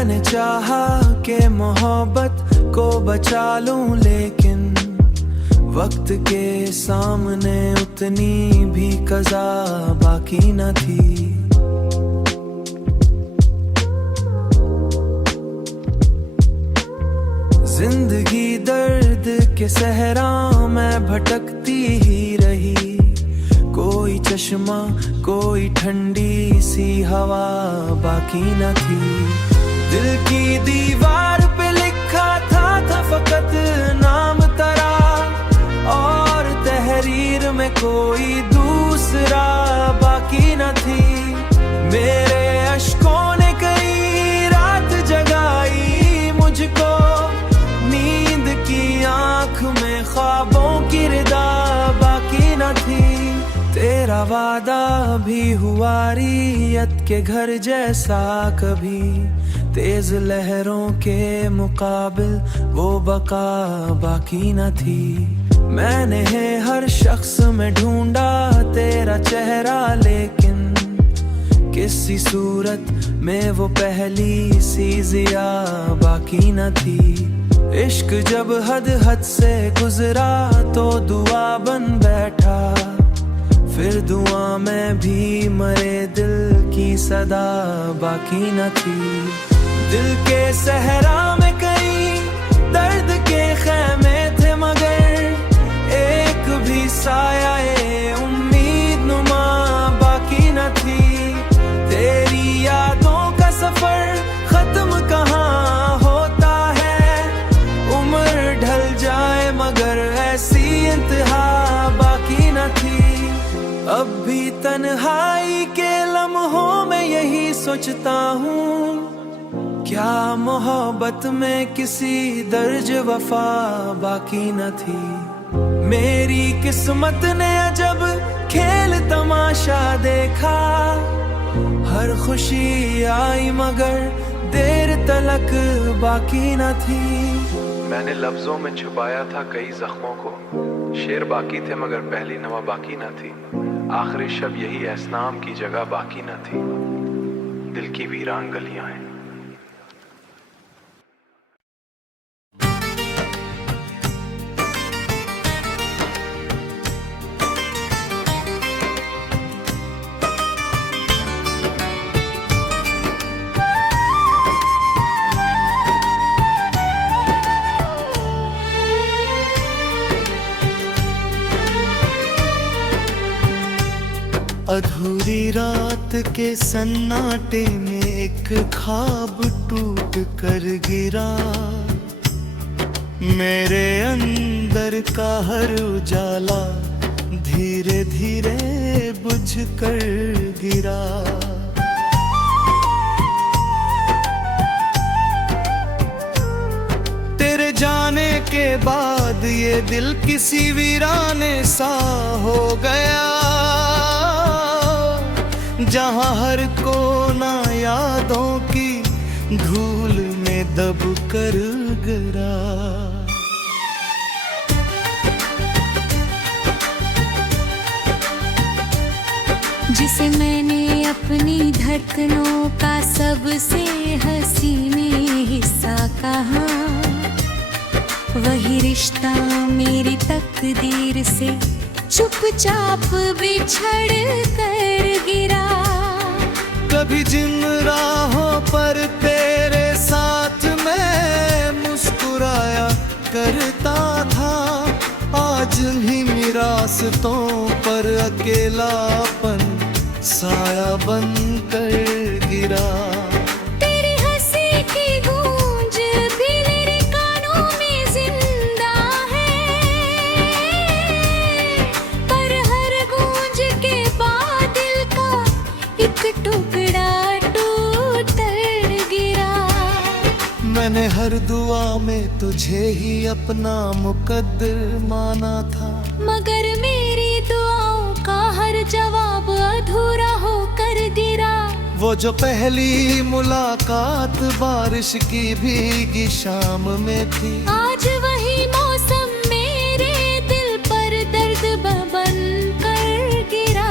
मैंने चाहा कि मोहब्बत को बचा लूं, लेकिन वक्त के सामने उतनी भी कज़ा बाकी न थी। जिंदगी दर्द के सहरा में भटकती ही रही, कोई चश्मा कोई ठंडी सी हवा बाकी न थी। दिल की दीवार पे लिखा था फकत नाम तेरा, और तहरीर में कोई दूसरा बाकी न थी। मेरे अश्कों ने कई रात जगाई मुझको, नींद की आंख में ख्वाबों की रिदा बाकी न थी। तेरा वादा भी हुआ रियत के घर जैसा कभी, तेज लहरों के मुकाबिल वो बका बाकी न थी। मैंने हर शख्स में ढूंढा तेरा चेहरा, लेकिन किसी सूरत में वो पहली सी जिया बाकी न थी। इश्क जब हद से गुजरा तो दुआ बन बैठा, फिर दुआ में भी मरे दिल की सदा बाकी न थी। दिल के सहरा में कई दर्द के खैमे थे, मगर एक भी साया उम्मीद नुमा बाकी न थी। तेरी यादों का सफर खत्म कहाँ होता है, उम्र ढल जाए मगर ऐसी इंतहा बाकी न थी। अब भी तन्हाई के लम्हों में यही सोचता हूँ, क्या मोहब्बत में किसी दर्ज वफा बाकी न थी। मेरी किस्मत ने अजब खेल तमाशा देखा, हर खुशी आई मगर देर तलक बाकी न थी। मैंने लफ्जों में छुपाया था कई जख्मों को, शेर बाकी थे मगर पहली नवा बाकी न थी। आखिरी शब यही एहसनाम की जगह बाकी न थी, दिल की वीरान गलियां हैं। अधूरी रात के सन्नाटे में एक ख्वाब टूट कर गिरा, मेरे अंदर का हर उजाला धीरे धीरे बुझ कर गिरा। तेरे जाने के बाद ये दिल किसी वीराने सा हो गया, जहाँ हर कोना यादों की धूल में दब कर गिरा। जिसे मैंने अपनी धड़कनों का सबसे हसीने हिस्सा कहा, वही रिश्ता मेरी तकदीर से चुपचाप बिछड़ कर गिरा। कभी जिन राहों पर तेरे साथ मैं मुस्कुराया करता था, आज भी रास्तों पर अकेलापन साया बन कर गिरा। तेरी हंसी की गूंज भी मेरे कानों में जिंदा है, पर हर गूंज के बाद दिल का एक टुकड़ा टूट कर गिरा। मैंने हर दुआ में तुझे ही अपना मुकद्दर माना था, मगर मेरी दुआओं का हर जवाब अधूरा होकर गिरा। वो जो पहली मुलाकात बारिश की भीगी शाम में थी, आज वही मौसम मेरे दिल पर दर्द बन कर गिरा।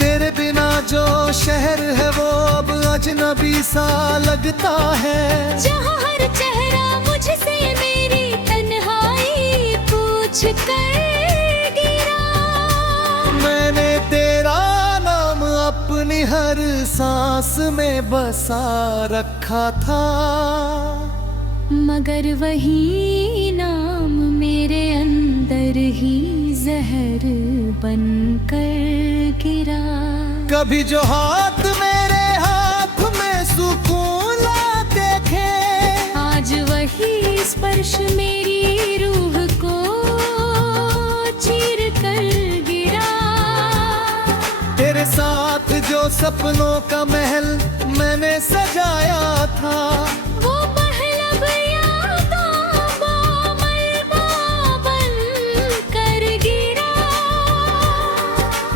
तेरे बिना जो शहर है वो अब अजना अजनबी सा लगता है, जहाँ हर चेहरा मुझसे मेरी तन्हाई पूछ कर गिरा। मैंने तेरा नाम अपनी हर सांस में बसा रखा था, मगर वही नाम मेरे अंदर ही जहर बनकर गिरा। कभी जो हाथ मेरे हाथ में सुकून ला देखे, आज वही स्पर्श मेरी रूह को चीर कर गिरा। तेरे साथ जो सपनों का महल मैंने सजाया था, वो महल अब यादों मलबा बन कर गिरा।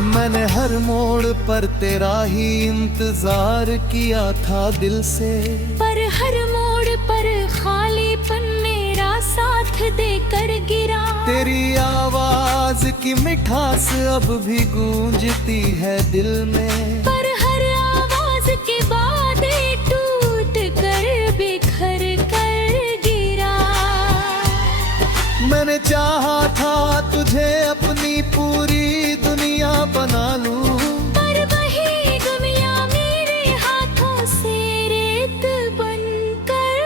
मैंने हर मोड़ पर तेरा ही इंतजार किया था दिल से, पर हर मोड़ पर खालीपन मेरा साथ देकर गिरा। तेरी आवाज की मिठास अब भी गूंजती है दिल में, पर हर आवाज के बाद टूट कर बिखर कर गिरा। मैंने चाहा था तुझे अपनी पूरी दुनिया बना लूं, पर वही दुनिया मेरे हाथों से रेत बनकर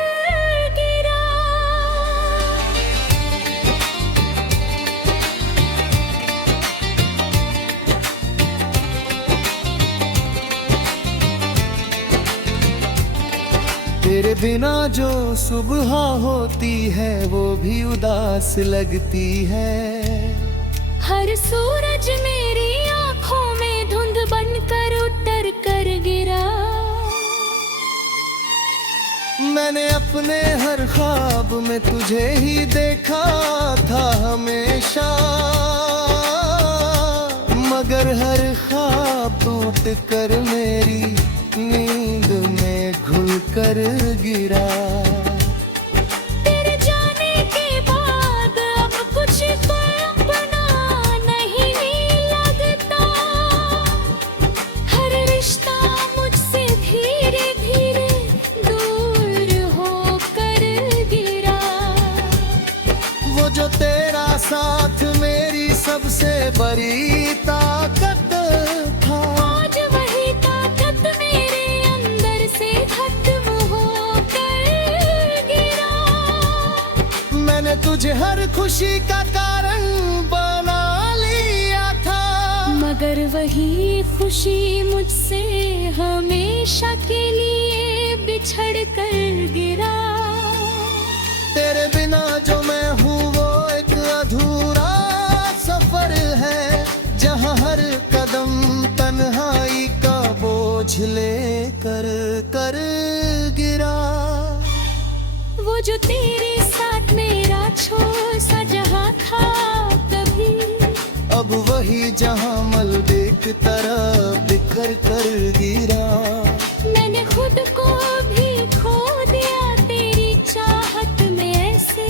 गिरा। तेरे बिना जो सुबह होती है वो भी उदास लगती है। हर सूरज मेरी आंखों में धुंध बनकर उतर कर गिरा। मैंने अपने हर ख्वाब में तुझे ही देखा था हमेशा, मगर हर ख्वाब टूट कर मेरी नींद में घुल कर गिरा। तेरे जाने के बाद अब कुछ तो अपना नहीं लगता। हर रिश्ता मुझसे धीरे धीरे दूर होकर गिरा। वो जो तेरा साथ मेरी सबसे बड़ी ताकत था, आज वही ताकत मेरे अंदर से खत्म होकर गिरा। मैंने तुझे हर खुशी का कारण बना लिया था, मगर वही खुशी मुझसे हमेशा के लिए बिछड़ कर गिरा। तेरे बिना जो मैं हूँ वो एक अधूरा सफर है, जहाँ हर कदम तन्हाई का बोझ ले कर कर गिरा। वो जो तेरे साथ मेरा छोर सा जहाँ था कभी, अब वही जहाँ मलबे की तरह बिखर कर गिरा। मैंने खुद को भी खो दिया तेरी चाहत में ऐसे,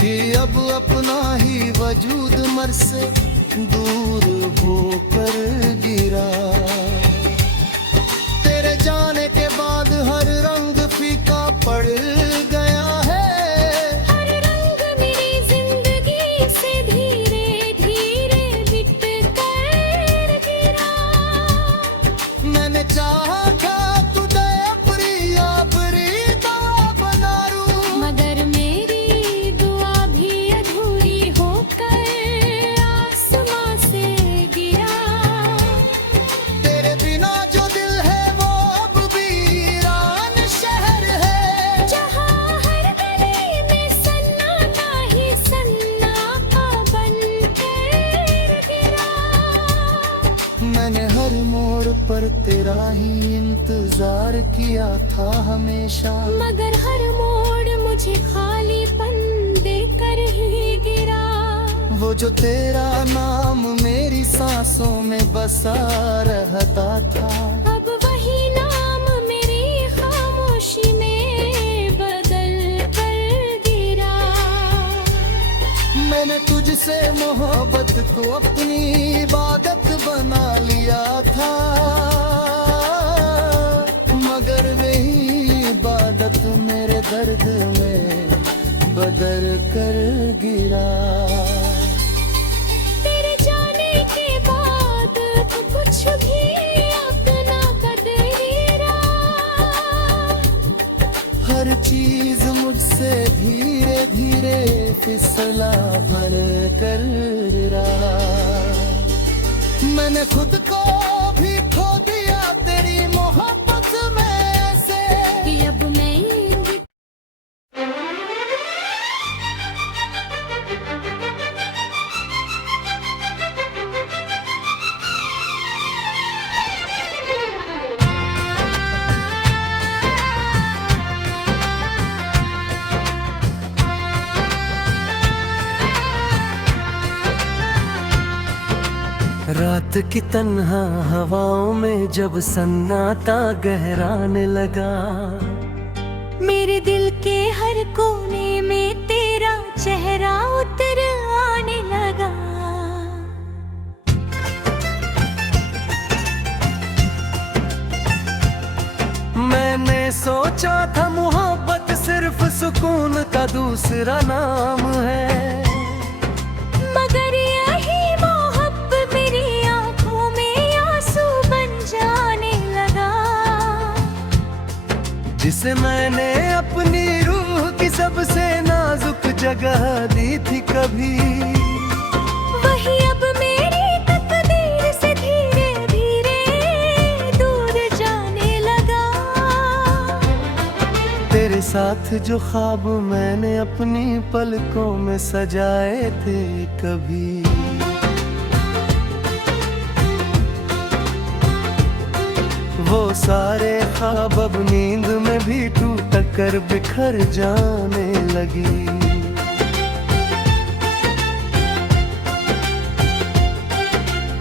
कि अब अपना ही वजूद मर से दूर होकर गिरा। तेरे जाने के बाद हर रंग फीका पड़ गया है, हर रंग मेरी जिंदगी से धीरे धीरे मिट कर गिरा। मैंने चाहा था तुझे अपनी आबरी दवा बना लूं, मगर मेरी दुआ भी अधूरी होकर आसमां से गिरा। तेरे बिना जो दिल है वो अब वीरान शहर है, जहाँ हर गली में सन्नाटा ही सन्नाटा बनकर गिरा। मैंने हर मोड़ पर तेरा ही इंतजार किया था हमेशा, मगर हर मोड़ मुझे खालीपन देकर ही गिरा। वो जो तेरा नाम मेरी सांसों में बसा रहता था, अब वही नाम मेरी खामोशी में बदल कर गिरा। मैंने तुझसे मोहब्बत को अपनी इबादत बना लिया था, मगर वही आदत मेरे दर्द में बदल कर गिरा। तेरे जाने के बाद तो कुछ भी अपना बदलेरा। हर चीज मुझसे धीरे धीरे फिसला भर कर रहा। मैंने खुद को भी खो दिया तेरी मोहब्बत में से। अब मैं रात की तन्हा हवाओं में जब सन्नाटा गहराने लगा, मेरे दिल के हर कोने में तेरा चेहरा उतर आने लगा। मैंने सोचा था मोहब्बत सिर्फ सुकून का दूसरा नाम है, मगर यही मोहब्बत मेरी आंखों में आंसू बन जाने लगा। जिसे मैंने अपनी रूह की सबसे नाजुक जगह दी थी कभी, वही अब मेरी तकदीर से धीरे धीरे दूर जाने लगा। तेरे साथ जो ख्वाब मैंने अपनी पलकों में सजाए थे कभी, वो सारे ख्वाब अब नींद में भी टूट कर बिखर जाने लगी।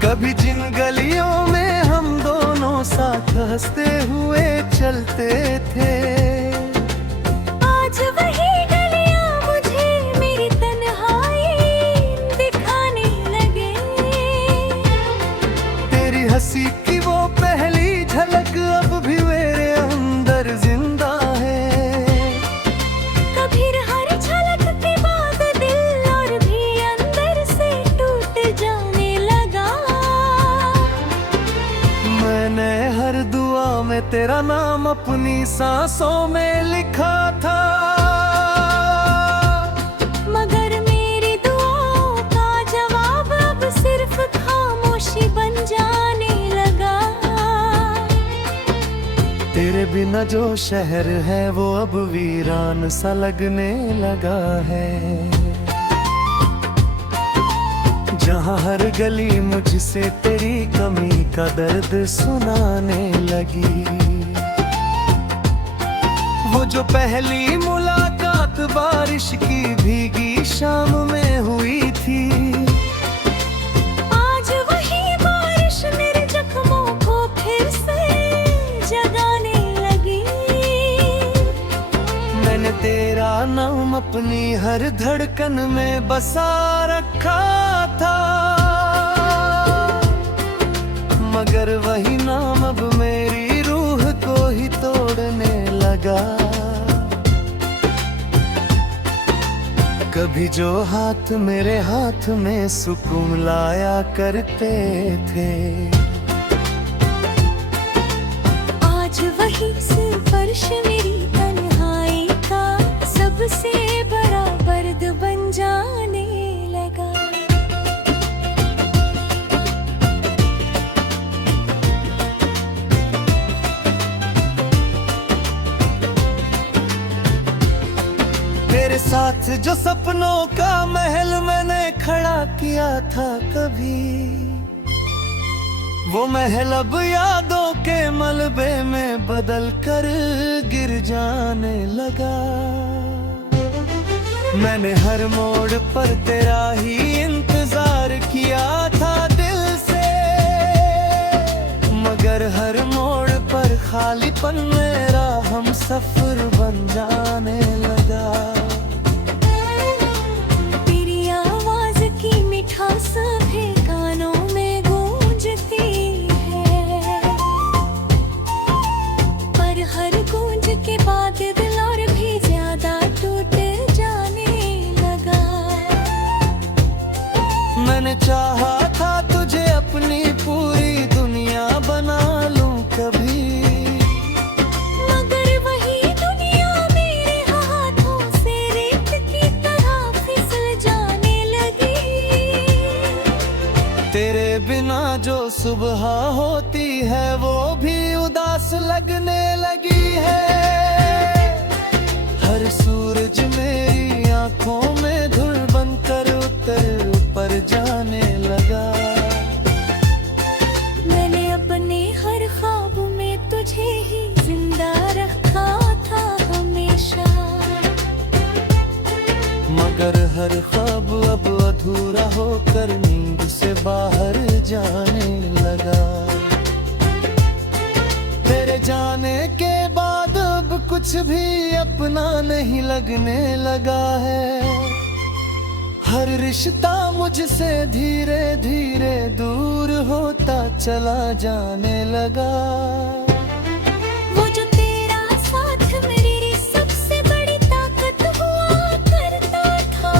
कभी जिन गलियों में हम दोनों साथ हंसते हुए चलते थे, आज वही गलियां मुझे मेरी तन्हाई दिखाने लगे। तेरी हंसी की वो पहली झलक अब भी मेरे अंदर जिंदा है। कभी हर झलक के बाद दिल और भी अंदर से टूट जाने लगा। मैंने हर दुआ में तेरा नाम अपनी सांसों में लिखा था, मगर मेरी दुआओं का जवाब अब सिर्फ खामोशी बन जाने लगा। तेरे बिना जो शहर है वो अब वीरान सा लगने लगा है, जहाँ हर गली मुझसे तेरी कमी का दर्द सुनाने लगी। वो जो पहली मुलाकात बारिश की भीगी शाम में हुई थी, आज वही बारिश मेरे जख्मों को फिर से जगाने लगी। मैंने तेरा नाम अपनी हर धड़कन में बसा रखा था, मगर वही नाम अब मेरी रूह को ही तोड़ने लगा। कभी जो हाथ मेरे हाथ में सुकून लाया करते थे, आज वही स्पर्श मेरी तन्हाई का सबसे बड़ा दर्द बन जाने लगा। तेरे साथ जो सपनों का महल मैंने खड़ा किया था कभी, वो महल अब यादों के मलबे में बदल कर गिर जाने लगा। मैंने हर मोड़ पर तेरा ही इंतजार किया था दिल से, मगर हर मोड़ पर खालीपन मेरा हम सफर बन जाने लगा। तेरी आवाज की मिठास भी कानों में गूंजती है, पर हर गूंज के बाद दिल मैंने चाहा था तुझे अपनी पूरी दुनिया बना लूं कभी, मगर वही दुनिया मेरे हाथों से रेत की तरह फिसल जाने लगी। तेरे बिना जो सुबह होती है वो भी उदास लगने लगी है। हर सूरज मेरी आंखों में धूल बनकर उतर ऊपर जाने लगा। मैंने अपने हर ख्वाब में तुझे ही जिंदा रखा था हमेशा, मगर हर ख्वाब अब अधूरा होकर नींद से बाहर जाने लगा। तेरे जाने के बाद अब कुछ भी अपना नहीं लगने लगा है। हर रिश्ता मुझसे धीरे धीरे दूर होता चला जाने लगा। वो जो तेरा साथ मेरी सबसे बड़ी ताकत हुआ करता था,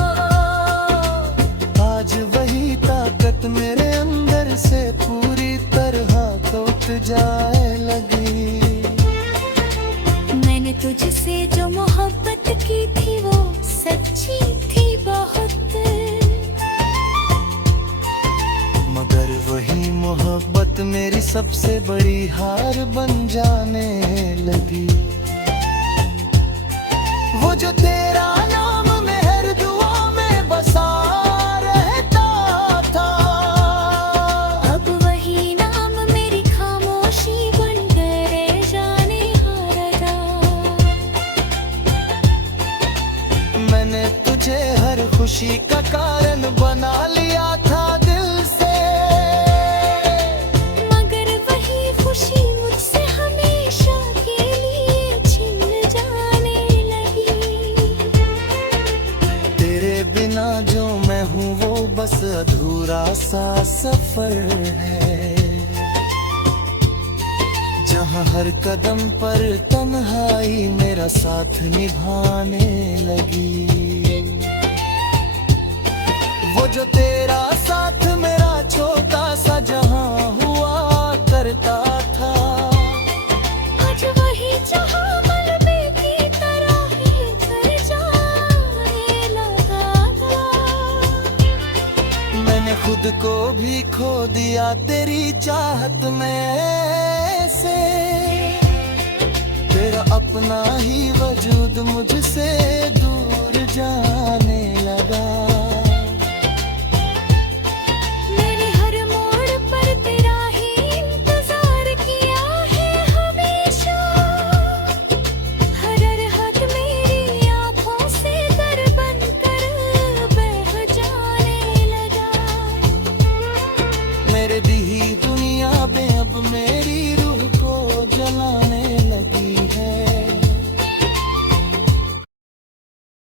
आज वही ताकत मेरे अंदर से पूरी तरह टूट जाए लगी। मैंने तुझसे जो मोहब्बत की थी वो सच्ची थी बहुत, मगर वही मोहब्बत मेरी सबसे बड़ी हार बन जाने लगी। वो जो तेरा नाम में हर दुआ में बसा रहता था, अब वही नाम मेरी खामोशी बन गए जाने हारा। मैंने तुझे हर खुशी का कारण बना लिया था दिल से, मगर वही खुशी मुझसे हमेशा के लिए छिन जाने लगी। तेरे बिना जो मैं हूँ वो बस अधूरा सा सफर है, जहाँ हर कदम पर तन्हाई मेरा साथ निभाने लगी। वो जो तेरा साथ मेरा छोटा सा जहाँ हुआ करता था, आज वही जहां मलबे की तरह ही कर जाने लगा था। मैंने खुद को भी खो दिया तेरी चाहत में से। तेरा अपना ही वजूद मुझसे दूर जाने